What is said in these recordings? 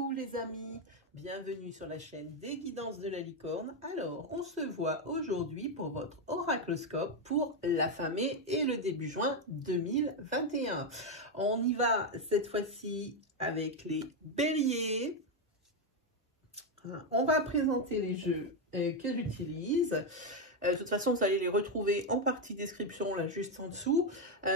Coucou les amis, bienvenue sur la chaîne des guidances de la licorne. Alors, on se voit aujourd'hui pour votre oracloscope pour la fin mai et le début juin 2021. On y va cette fois-ci avec les béliers. On va présenter les jeux que j'utilise. De toute façon, vous allez les retrouver en partie description, là, juste en dessous.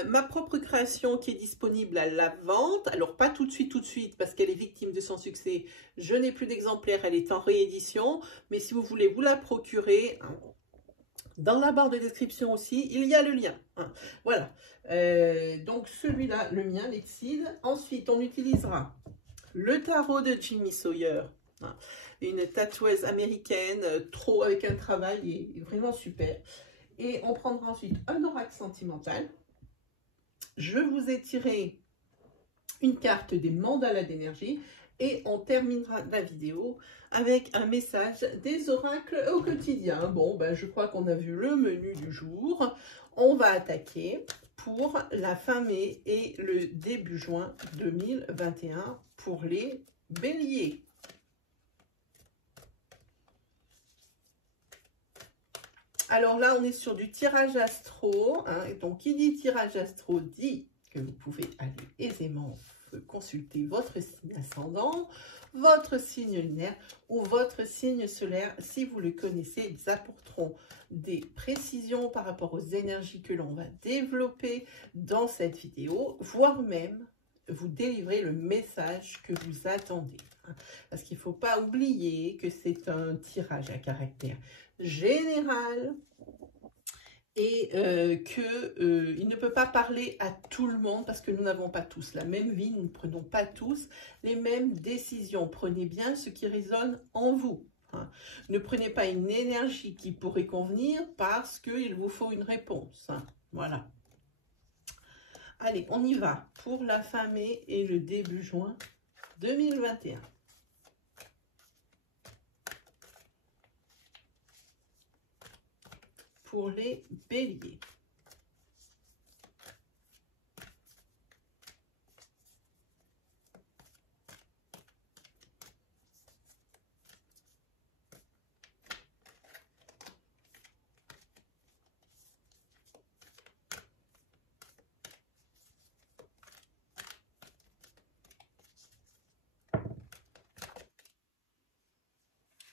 Ma propre création qui est disponible à la vente. Alors, pas tout de suite, parce qu'elle est victime de son succès. Je n'ai plus d'exemplaires, elle est en réédition. Mais si vous voulez vous la procurer, hein, dans la barre de description aussi, il y a le lien. Hein. Voilà. Donc, celui-là, le mien, l'Exide. Ensuite, on utilisera le tarot de Jimmy Sawyer. Une tatoueuse américaine, avec un travail et vraiment super. Et on prendra ensuite un oracle sentimental. Je vous ai tiré une carte des mandalas d'énergie et on terminera la vidéo avec un message des oracles au quotidien. Bon, ben, je crois qu'on a vu le menu du jour. On va attaquer pour la fin mai et le début juin 2021 pour les béliers. Alors là, on est sur du tirage astro. Hein, donc, qui dit tirage astro dit que vous pouvez aller aisément consulter votre signe ascendant, votre signe lunaire ou votre signe solaire. Si vous le connaissez, ils apporteront des précisions par rapport aux énergies que l'on va développer dans cette vidéo, voire même vous délivrer le message que vous attendez. Hein, parce qu'il ne faut pas oublier que c'est un tirage à caractère général et qu'il ne peut pas parler à tout le monde parce que nous n'avons pas tous la même vie, nous ne prenons pas tous les mêmes décisions. Prenez bien ce qui résonne en vous. Hein. Ne prenez pas une énergie qui pourrait convenir parce qu'il vous faut une réponse. Hein. Voilà. Allez, on y va pour la fin mai et le début juin 2021. Pour les béliers.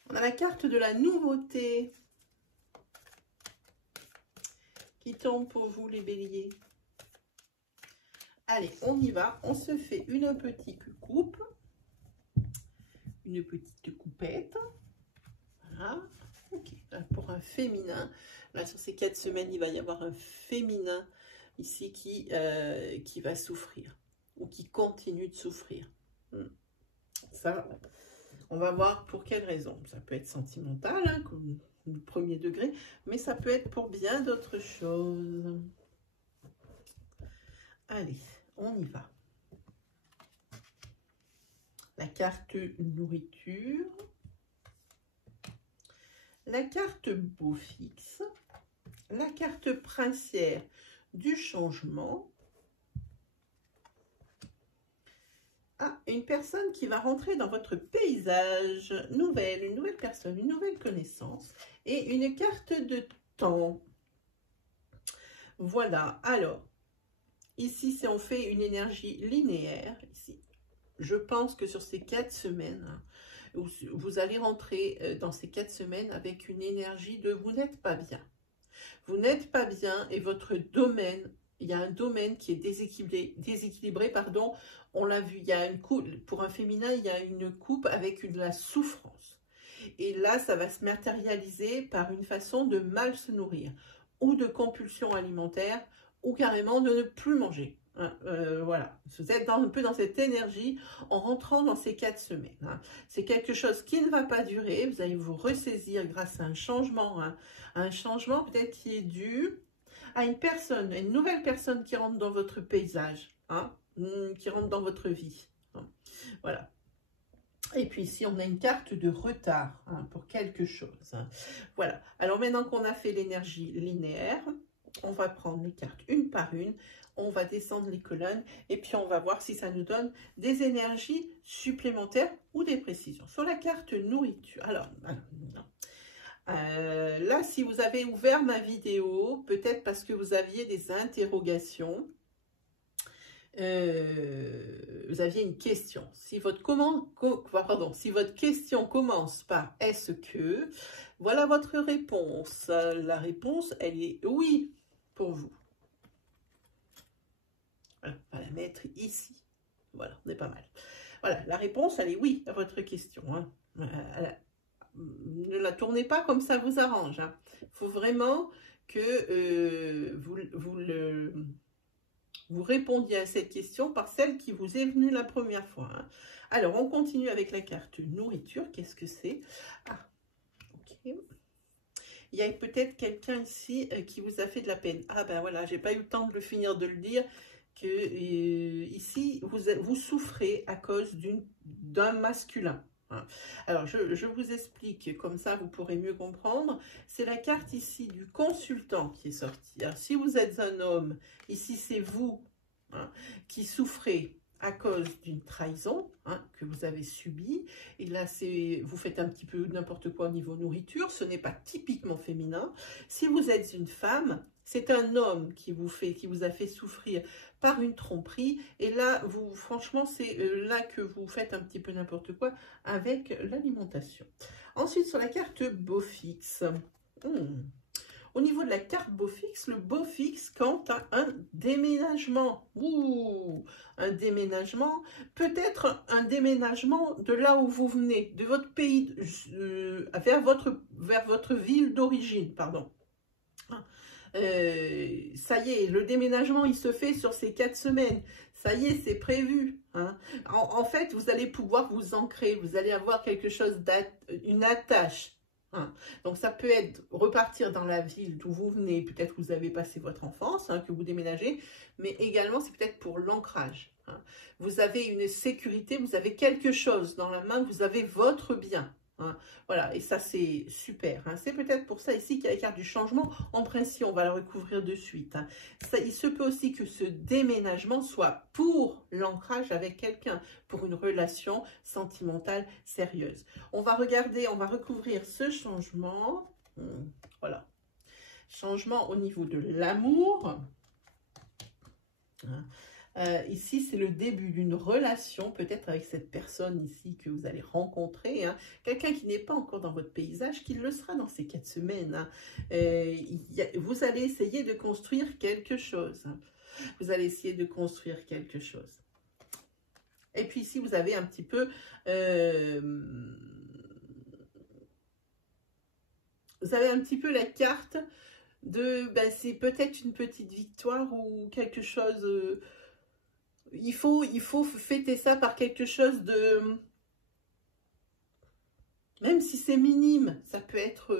On a la carte de la nouveauté qui tombe pour vous les béliers. Allez, on y va. On se fait une petite coupe. Une petite coupette. Voilà. Okay. Pour un féminin. Là, sur ces 4 semaines, il va y avoir un féminin ici qui va souffrir. Ou qui continue de souffrir. Ça, on va voir pour quelle raison. Ça peut être sentimental, hein, comme le premier degré, mais ça peut être pour bien d'autres choses. Allez, on y va. La carte nourriture, la carte beau fixe, la carte princière du changement. Ah, une personne qui va rentrer dans votre paysage, une nouvelle personne, une nouvelle connaissance et une carte de temps. Voilà, alors, ici, on fait une énergie linéaire. Ici, je pense que sur ces 4 semaines, vous allez rentrer dans ces 4 semaines avec une énergie de vous n'êtes pas bien. Vous n'êtes pas bien et votre domaine, il y a un domaine qui est déséquilibré, pardon. On l'a vu, il y a une coupe, pour un féminin, il y a une coupe avec de la souffrance. Et là, ça va se matérialiser par une façon de mal se nourrir, ou de compulsion alimentaire, ou carrément de ne plus manger. Hein, voilà, vous êtes un peu dans cette énergie en rentrant dans ces 4 semaines. Hein. C'est quelque chose qui ne va pas durer, vous allez vous ressaisir grâce à un changement, hein, un changement peut-être qui est dû à une personne, une nouvelle personne qui rentre dans votre paysage, hein, qui rentre dans votre vie. Hein. Voilà. Et puis ici, on a une carte de retard, hein, pour quelque chose. Hein. Voilà. Alors maintenant qu'on a fait l'énergie linéaire, On va prendre les cartes une par une, on va descendre les colonnes et puis on va voir si ça nous donne des énergies supplémentaires ou des précisions. Sur la carte nourriture, alors non. Là, si vous avez ouvert ma vidéo, peut-être parce que vous aviez des interrogations, vous aviez une question. Si votre, si votre question commence par « est-ce que », voilà votre réponse. La réponse, elle est « oui » pour vous. Voilà, on va la mettre ici. Voilà, on est pas mal. Voilà, la réponse, elle est « oui » à votre question. Hein. Ne la tournez pas comme ça vous arrange. Hein. Faut vraiment que vous répondiez à cette question par celle qui vous est venue la première fois. Hein. Alors, on continue avec la carte nourriture. Qu'est-ce que c'est? Ah, ok. Il y a peut-être quelqu'un ici qui vous a fait de la peine. Ah ben voilà, j'ai pas eu le temps de le finir de le dire. Que ici, vous souffrez à cause d'un masculin. Alors, je vous explique, comme ça vous pourrez mieux comprendre. C'est la carte ici du consultant qui est sortie. Alors, si vous êtes un homme, ici c'est vous qui souffrez à cause d'une trahison que vous avez subie. Et là, vous faites un petit peu n'importe quoi au niveau nourriture. Ce n'est pas typiquement féminin. Si vous êtes une femme, c'est un homme qui vous a fait souffrir par une tromperie. Et là, franchement, c'est là que vous faites un petit peu n'importe quoi avec l'alimentation. Ensuite, sur la carte Beaufix. Au niveau de la carte Beaufix, le Beaufix, quand à un déménagement. Un déménagement, peut-être un déménagement de là où vous venez, de votre pays, vers votre ville d'origine, pardon. Ça y est, le déménagement, il se fait sur ces 4 semaines. Ça y est, c'est prévu. Hein. En fait, vous allez pouvoir vous ancrer. Vous allez avoir quelque chose, une attache. Hein. Donc, ça peut être repartir dans la ville d'où vous venez. Peut-être que vous avez passé votre enfance, que vous déménagez. Mais également, c'est peut-être pour l'ancrage. Hein. Vous avez une sécurité, vous avez quelque chose dans la main, vous avez votre bien. Hein, voilà, et ça c'est super. Hein. C'est peut-être pour ça ici qu'il y a la carte du changement. En principe, on va la recouvrir de suite. Hein. Ça, il se peut aussi que ce déménagement soit pour l'ancrage avec quelqu'un, pour une relation sentimentale sérieuse. On va regarder, on va recouvrir ce changement. Voilà. Changement au niveau de l'amour. Hein. Ici, c'est le début d'une relation, peut-être avec cette personne ici que vous allez rencontrer. Hein. Quelqu'un qui n'est pas encore dans votre paysage, qui le sera dans ces 4 semaines. Hein. Vous allez essayer de construire quelque chose. Hein. Vous allez essayer de construire quelque chose. Et puis ici, vous avez un petit peu... vous avez un petit peu la carte de... c'est peut-être une petite victoire ou quelque chose... Il faut fêter ça par quelque chose de... Même si c'est minime, ça peut être...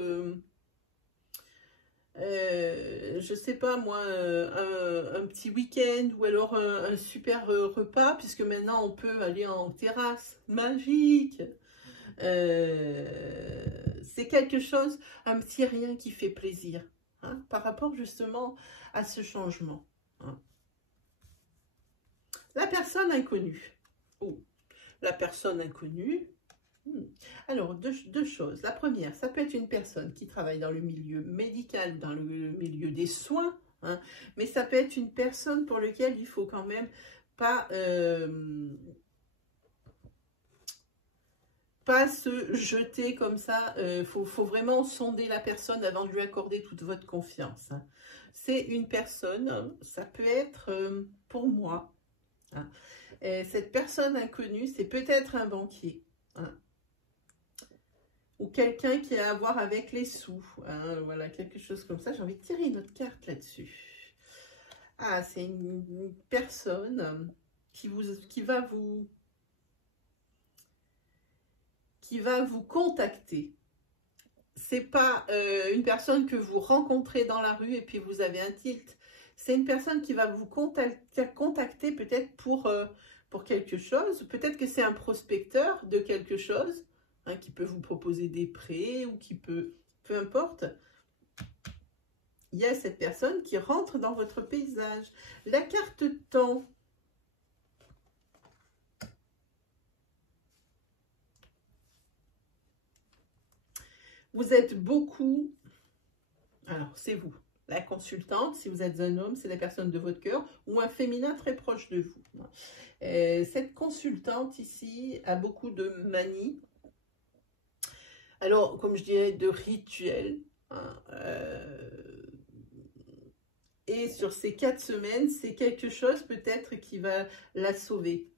je sais pas moi, un petit week-end ou alors un super repas, puisque maintenant on peut aller en terrasse. Magique! C'est quelque chose, un petit rien qui fait plaisir, hein, par rapport justement à ce changement. Hein. La personne inconnue. La personne inconnue. Alors, deux choses. La première, ça peut être une personne qui travaille dans le milieu médical, dans le milieu des soins, hein, mais ça peut être une personne pour laquelle il faut quand même pas se jeter comme ça. Faut vraiment sonder la personne avant de lui accorder toute votre confiance. Hein. C'est une personne, ça peut être pour moi. Hein. Cette personne inconnue, c'est peut-être un banquier. Hein. Ou quelqu'un qui a à voir avec les sous. Hein. Voilà, quelque chose comme ça. J'ai envie de tirer une autre carte là-dessus. Ah, c'est une personne qui va vous contacter. C'est pas une personne que vous rencontrez dans la rue et puis vous avez un tilt. C'est une personne qui va vous contacter peut-être pour quelque chose. Peut-être que c'est un prospecteur de quelque chose, hein, qui peut vous proposer des prêts ou qui peut... Peu importe. il y a cette personne qui rentre dans votre paysage. La carte temps. Vous êtes beaucoup, alors c'est vous, la consultante, si vous êtes un homme, c'est la personne de votre cœur, ou un féminin très proche de vous. Cette consultante ici a beaucoup de manies, alors comme je dirais, de rituels, hein, et sur ces 4 semaines, c'est quelque chose peut-être qui va la sauver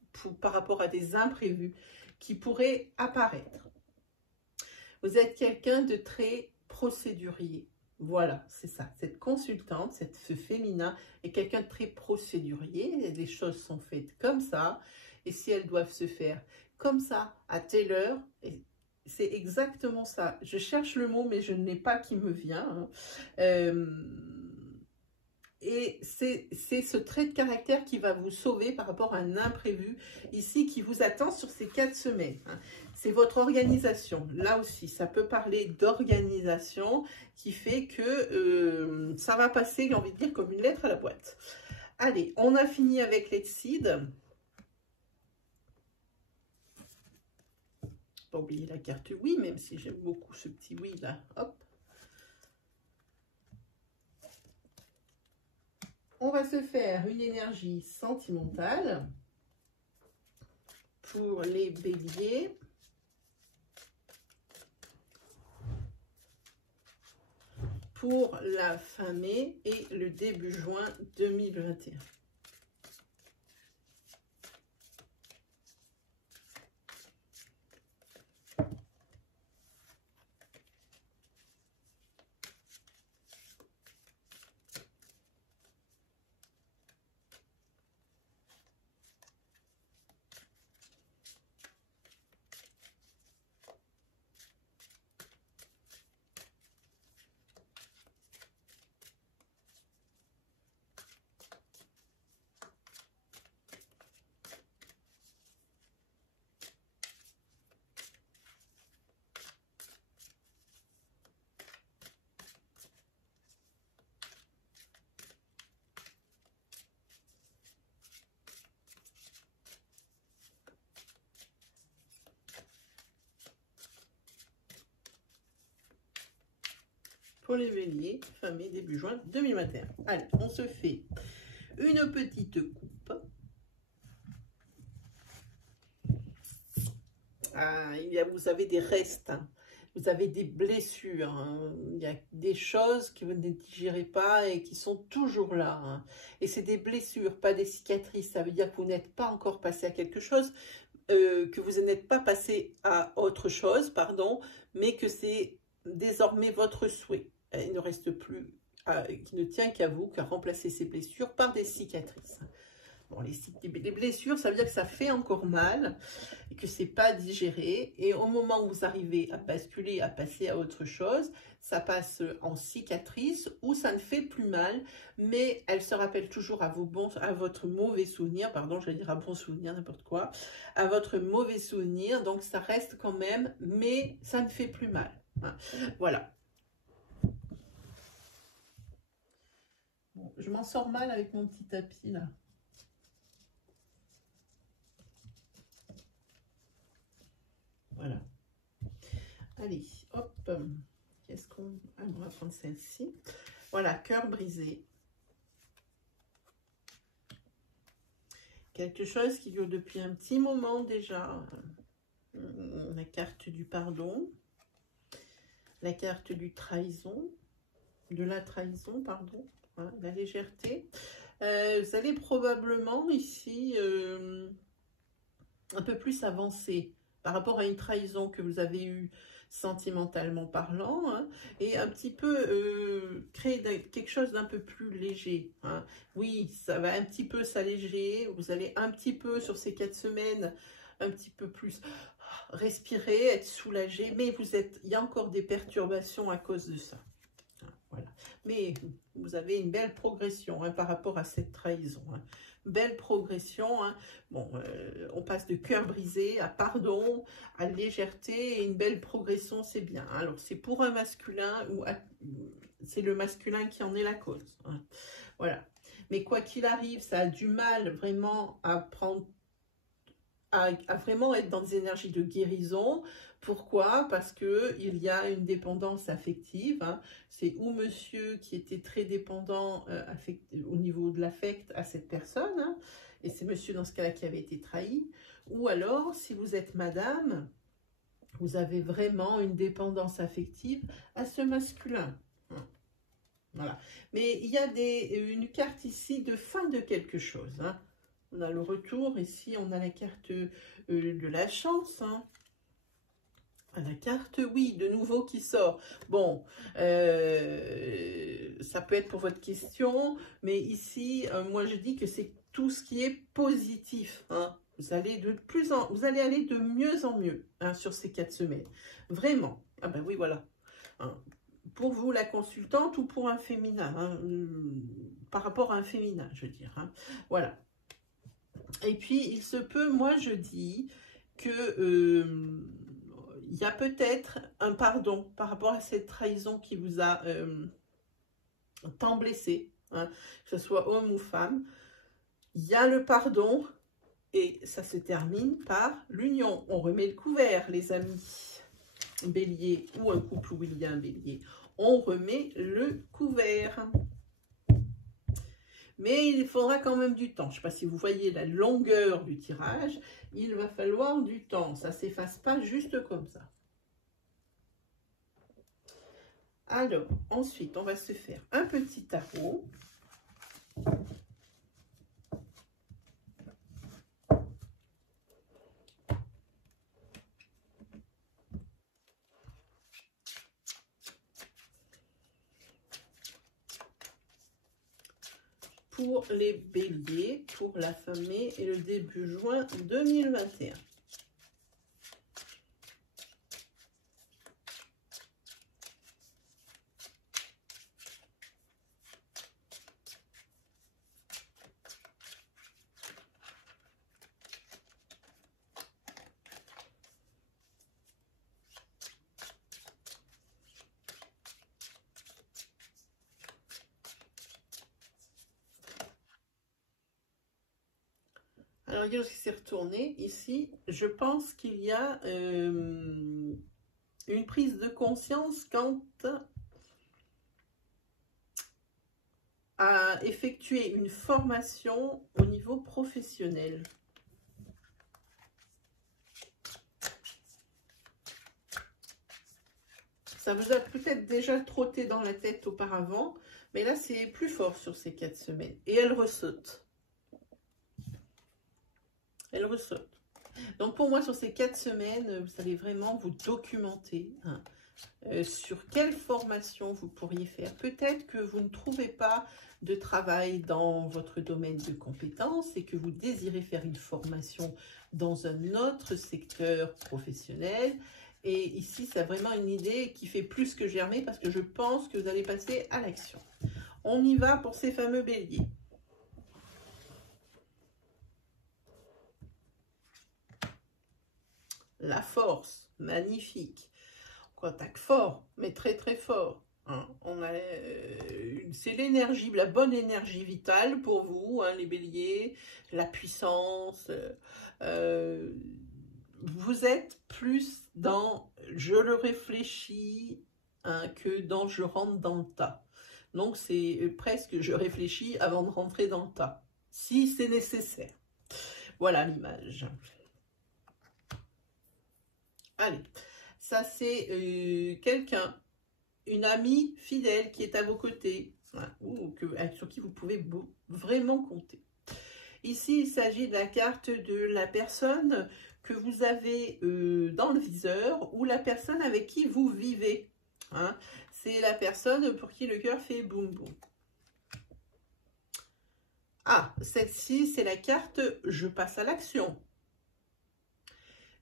par rapport à des imprévus qui pourraient apparaître. Vous êtes quelqu'un de très procédurier. Voilà, c'est ça. Cette consultante, ce féminin est quelqu'un de très procédurier. Les choses sont faites comme ça. Et si elles doivent se faire comme ça, à telle heure, c'est exactement ça. Je cherche le mot, mais je n'ai pas qui me vient. Et c'est ce trait de caractère qui va vous sauver par rapport à un imprévu ici qui vous attend sur ces 4 semaines. C'est votre organisation. Là aussi, ça peut parler d'organisation qui fait que ça va passer, j'ai envie de dire, comme une lettre à la boîte. Allez, on a fini avec l'Excide. Pas oublier la carte oui, même si j'aime beaucoup ce petit oui là. Hop. On va se faire une énergie sentimentale pour les béliers. Pour la fin mai et le début juin 2021. Pour les béliers, fin mai, début juin 2021. Allez, on se fait une petite coupe. Vous avez des restes, hein. Vous avez des blessures, hein. Il y a des choses que vous ne digérez pas et qui sont toujours là, hein. Et c'est des blessures, pas des cicatrices. Ça veut dire que vous n'êtes pas encore passé à quelque chose, que vous n'êtes pas passé à autre chose, pardon, mais que c'est désormais votre souhait. Il ne reste plus, qui ne tient qu'à vous, qu'à remplacer ces blessures par des cicatrices. Bon, les blessures, ça veut dire que ça fait encore mal et que c'est pas digéré. Et au moment où vous arrivez à basculer, à passer à autre chose, ça passe en cicatrice ou ça ne fait plus mal, mais elle se rappelle toujours à votre mauvais souvenir, pardon, j'allais dire à bon souvenir, n'importe quoi, à votre mauvais souvenir. Donc ça reste quand même, mais ça ne fait plus mal. Hein. Voilà. Bon, je m'en sors mal avec mon petit tapis là. Voilà. Allez, hop. Qu'est-ce qu'on... Ah, on va prendre celle-ci. Voilà, cœur brisé. Quelque chose qui dure depuis un petit moment déjà. La carte du pardon. La carte du trahison. De la trahison, pardon. Voilà, la légèreté. Vous allez probablement ici un peu plus avancer par rapport à une trahison que vous avez eue sentimentalement parlant, hein, et un petit peu créer quelque chose d'un peu plus léger. Hein. Oui, ça va un petit peu s'alléger, vous allez un petit peu sur ces 4 semaines, un petit peu plus respirer, être soulagé, mais il y a encore des perturbations à cause de ça. Voilà. Mais vous avez une belle progression hein, par rapport à cette trahison. Hein. Belle progression. Hein. Bon, on passe de cœur brisé à pardon, à légèreté, et une belle progression, c'est bien. Alors, c'est pour un masculin ou c'est le masculin qui en est la cause. Hein. Voilà. Mais quoi qu'il arrive, ça a du mal vraiment à prendre, à vraiment être dans des énergies de guérison. Pourquoi? Parce que il y a une dépendance affective. Hein. C'est ou monsieur qui était très dépendant au niveau de l'affect à cette personne, hein, et c'est monsieur dans ce cas-là qui avait été trahi. Ou alors, si vous êtes madame, vous avez vraiment une dépendance affective à ce masculin. Voilà. Mais il y a une carte ici de fin de quelque chose. Hein. On a le retour, ici on a la carte de la chance. Hein. La carte, oui, de nouveau qui sort. Bon, ça peut être pour votre question, mais ici, moi je dis que c'est tout ce qui est positif. Hein. Vous allez aller de mieux en mieux hein, sur ces 4 semaines. Vraiment. Ah ben oui, voilà. Hein. Pour vous, la consultante, ou pour un féminin. Hein, par rapport à un féminin, je veux dire. Hein. Voilà. Et puis, il se peut, moi je dis que... il y a peut-être un pardon par rapport à cette trahison qui vous a tant blessé, hein, que ce soit homme ou femme. Il y a le pardon et ça se termine par l'union. On remet le couvert, les amis. Bélier ou un couple où il y a un bélier. On remet le couvert. Mais il faudra quand même du temps. Je ne sais pas si vous voyez la longueur du tirage. Il va falloir du temps. Ça ne s'efface pas juste comme ça. Alors, ensuite, on va se faire un petit tarot. Pour les béliers, pour la fin mai et le début juin 2021. Alors, regardez ce qui s'est retourné ici. Je pense qu'il y a une prise de conscience quant à effectuer une formation au niveau professionnel. Ça vous a peut-être déjà trotté dans la tête auparavant, mais là, c'est plus fort sur ces 4 semaines. Et elle ressaute. Elle ressaute. Donc, pour moi, sur ces 4 semaines, vous allez vraiment vous documenter hein, sur quelle formation vous pourriez faire. Peut-être que vous ne trouvez pas de travail dans votre domaine de compétences et que vous désirez faire une formation dans un autre secteur professionnel. Et ici, c'est vraiment une idée qui fait plus que germer parce que je pense que vous allez passer à l'action. On y va pour ces fameux béliers. La force, magnifique. On attaque fort, mais très très fort. Hein. C'est l'énergie, la bonne énergie vitale pour vous, hein, les béliers, la puissance. Vous êtes plus dans je le réfléchis hein, que dans je rentre dans le tas. Donc c'est presque je réfléchis avant de rentrer dans le tas, si c'est nécessaire. Voilà l'image. Allez, ça c'est quelqu'un, une amie fidèle qui est à vos côtés, hein, ou sur qui vous pouvez vraiment compter. Ici, il s'agit de la carte de la personne que vous avez dans le viseur ou la personne avec qui vous vivez. Hein. C'est la personne pour qui le cœur fait boum boum. Ah, celle-ci, c'est la carte « Je passe à l'action ».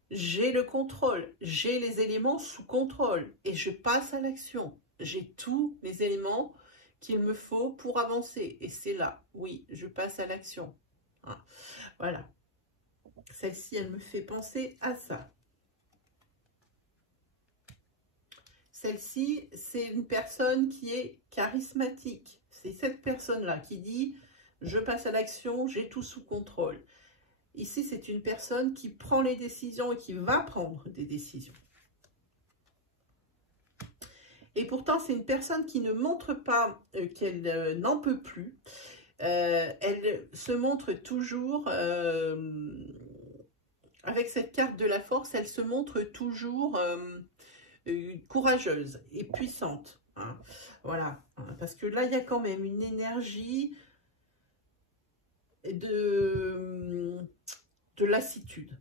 J'ai le contrôle, j'ai les éléments sous contrôle et je passe à l'action. J'ai tous les éléments qu'il me faut pour avancer. Et c'est là, oui, je passe à l'action. Hein. Voilà. Celle-ci, elle me fait penser à ça. Celle-ci, c'est une personne qui est charismatique. C'est cette personne-là qui dit « Je passe à l'action, j'ai tout sous contrôle ». Ici, c'est une personne qui prend les décisions et qui va prendre des décisions. Et pourtant, c'est une personne qui ne montre pas qu'elle n'en peut plus. Elle se montre toujours, avec cette carte de la force, elle se montre toujours courageuse et puissante. Hein. Voilà, parce que là, il y a quand même une énergie de lassitude,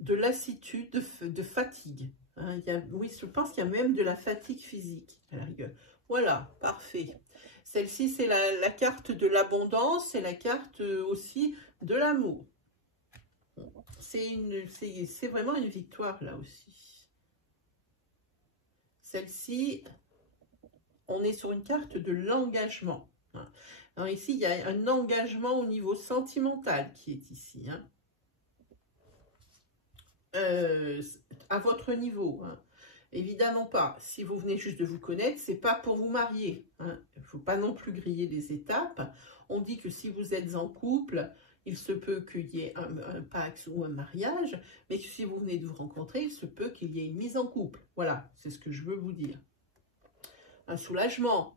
de fatigue. Hein, oui, je pense qu'il y a même de la fatigue physique à la rigueur. Voilà, parfait. Celle-ci, c'est la carte de l'abondance, c'est la carte aussi de l'amour. C'est vraiment une victoire là aussi. Celle-ci, on est sur une carte de l'engagement. Hein. Alors ici, il y a un engagement au niveau sentimental qui est ici. Hein. À votre niveau. Hein. Évidemment pas. Si vous venez juste de vous connaître, c'est pas pour vous marier. Hein. Il ne faut pas non plus griller les étapes. On dit que si vous êtes en couple, il se peut qu'il y ait un pacte ou un mariage, mais que si vous venez de vous rencontrer, il se peut qu'il y ait une mise en couple. Voilà, c'est ce que je veux vous dire. Un soulagement,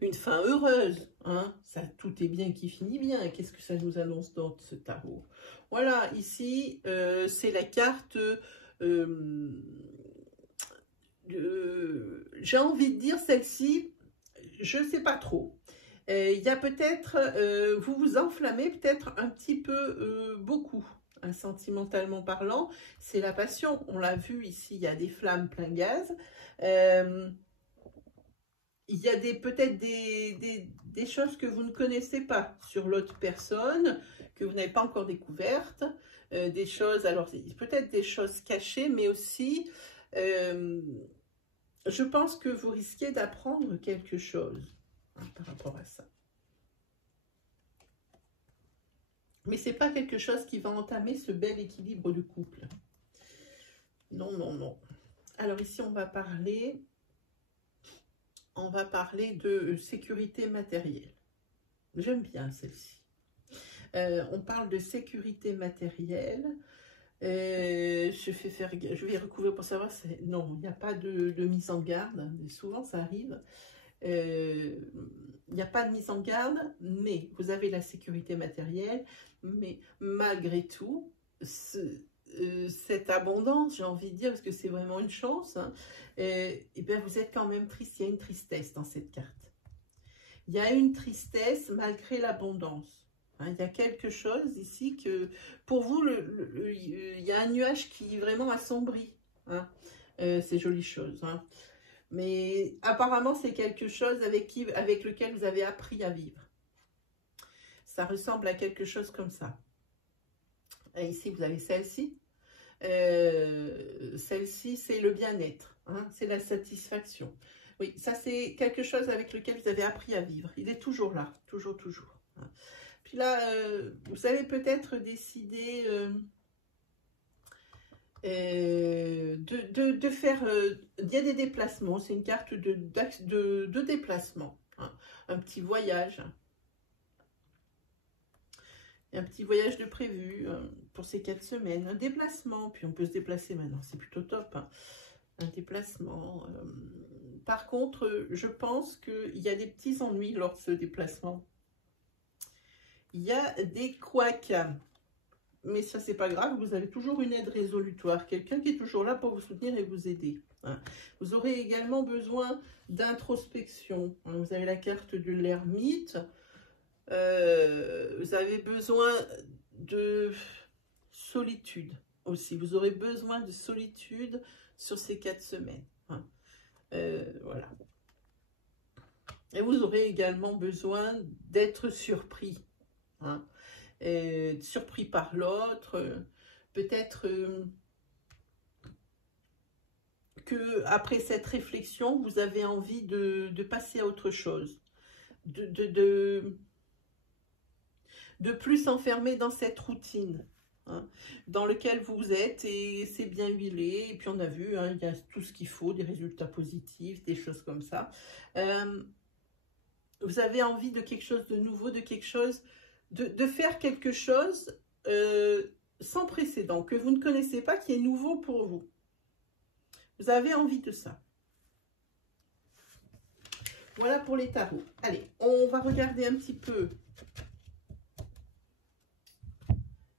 une fin heureuse. Hein. Ça, tout est bien qui finit bien. Qu'est-ce que ça nous annonce dans ce tarot? Voilà, ici, c'est la carte... j'ai envie de dire celle-ci, je ne sais pas trop. Il y a peut-être, vous vous enflammez peut-être un petit peu beaucoup, hein, sentimentalement parlant. C'est la passion, on l'a vu ici, il y a des flammes plein gaz. Il y a peut-être des choses que vous ne connaissez pas sur l'autre personne, que vous n'avez pas encore découvertes. Des choses, alors peut-être des choses cachées, mais aussi... je pense que vous risquez d'apprendre quelque chose hein, par rapport à ça. Mais ce n'est pas quelque chose qui va entamer ce bel équilibre de couple. Non, non, non. Alors ici, on va parler de sécurité matérielle. J'aime bien celle-ci. On parle de sécurité matérielle. Je vais recouvrir pour savoir, non, il n'y a pas de mise en garde, souvent ça arrive, il n'y a pas de mise en garde, mais vous avez la sécurité matérielle, mais malgré tout, cette abondance, j'ai envie de dire, parce que c'est vraiment une chance, hein, et bien vous êtes quand même triste, il y a une tristesse dans cette carte. Il y a une tristesse malgré l'abondance. Il y a quelque chose ici que, pour vous, il y a un nuage qui vraiment assombrit hein, ces jolies choses. Hein. Mais apparemment, c'est quelque chose avec lequel vous avez appris à vivre. Ça ressemble à quelque chose comme ça. Et ici, vous avez celle-ci. Celle-ci, c'est le bien-être. Hein, c'est la satisfaction. Oui, ça, c'est quelque chose avec lequel vous avez appris à vivre. Il est toujours là, toujours, toujours. Hein. Puis là, vous avez peut-être décidé de faire... il y a des déplacements, c'est une carte de déplacement. Hein, un petit voyage. Un petit voyage de prévu pour ces 4 semaines. Un déplacement, puis on peut se déplacer maintenant, c'est plutôt top. Hein, un déplacement. Par contre, je pense qu'il y a des petits ennuis lors de ce déplacement. Il y a des couacs, mais ça c'est pas grave, vous avez toujours une aide résolutoire, quelqu'un qui est toujours là pour vous soutenir et vous aider. Hein. Vous aurez également besoin d'introspection. Hein. Vous avez la carte de l'ermite, vous avez besoin de solitude aussi. Vous aurez besoin de solitude sur ces 4 semaines. Hein. Voilà. Et vous aurez également besoin d'être surpris. Hein, surpris par l'autre, peut-être que après cette réflexion, vous avez envie de passer à autre chose. de plus s'enfermer dans cette routine, hein, dans lequel vous êtes, et c'est bien huilé, et puis on a vu, hein, il y a tout ce qu'il faut, des résultats positifs, des choses comme ça. Vous avez envie de quelque chose de nouveau, de quelque chose, de faire quelque chose sans précédent, que vous ne connaissez pas, qui est nouveau pour vous. Vous avez envie de ça. Voilà pour les tarots. Allez, on va regarder un petit peu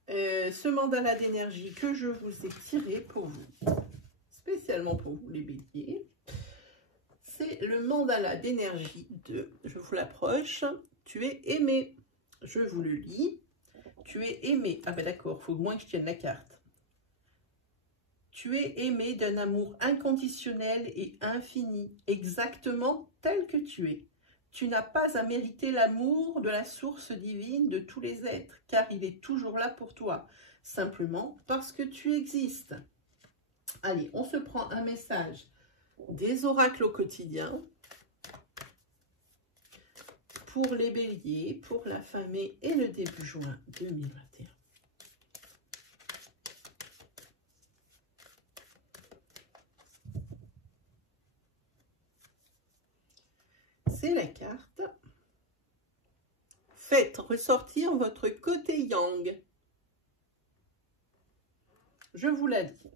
ce mandala d'énergie que je vous ai tiré pour vous, spécialement pour vous les béliers. C'est le mandala d'énergie de, je vous l'approche, tu es aimé. Je vous le lis. Tu es aimé. Ah ben d'accord, il faut au moins que je tienne la carte. Tu es aimé d'un amour inconditionnel et infini, exactement tel que tu es. Tu n'as pas à mériter l'amour de la source divine de tous les êtres, car il est toujours là pour toi, simplement parce que tu existes. Allez, on se prend un message des oracles au quotidien pour les béliers, pour la fin mai et le début juin 2021. C'est la carte. Faites ressortir votre côté yang. Je vous la lis.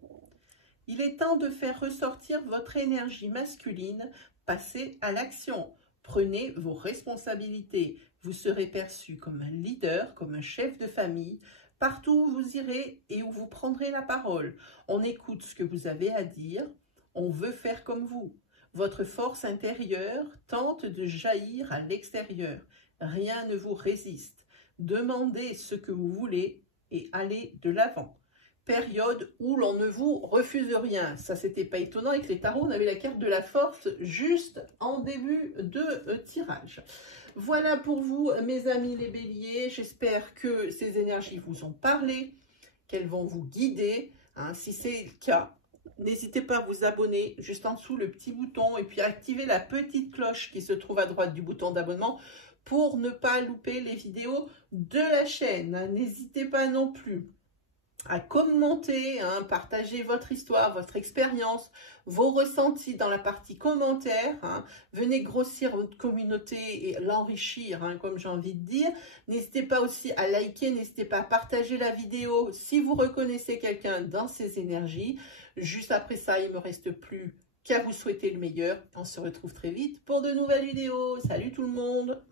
Il est temps de faire ressortir votre énergie masculine. Passez à l'action. Prenez vos responsabilités. Vous serez perçu comme un leader, comme un chef de famille, partout où vous irez et où vous prendrez la parole. On écoute ce que vous avez à dire. On veut faire comme vous. Votre force intérieure tente de jaillir à l'extérieur. Rien ne vous résiste. Demandez ce que vous voulez et allez de l'avant. Période où l'on ne vous refuse rien. Ça, c'était pas étonnant. Avec les tarots, on avait la carte de la force juste en début de tirage. Voilà pour vous, mes amis les béliers. J'espère que ces énergies vous ont parlé, qu'elles vont vous guider. Hein, si c'est le cas, n'hésitez pas à vous abonner juste en dessous, le petit bouton, et puis activer la petite cloche qui se trouve à droite du bouton d'abonnement pour ne pas louper les vidéos de la chaîne. N'hésitez pas non plus à commenter, hein, partager votre histoire, votre expérience, vos ressentis dans la partie commentaires. Hein. Venez grossir votre communauté et l'enrichir, hein, comme j'ai envie de dire. N'hésitez pas aussi à liker, n'hésitez pas à partager la vidéo si vous reconnaissez quelqu'un dans ces énergies. Juste après ça, il ne me reste plus qu'à vous souhaiter le meilleur. On se retrouve très vite pour de nouvelles vidéos. Salut tout le monde!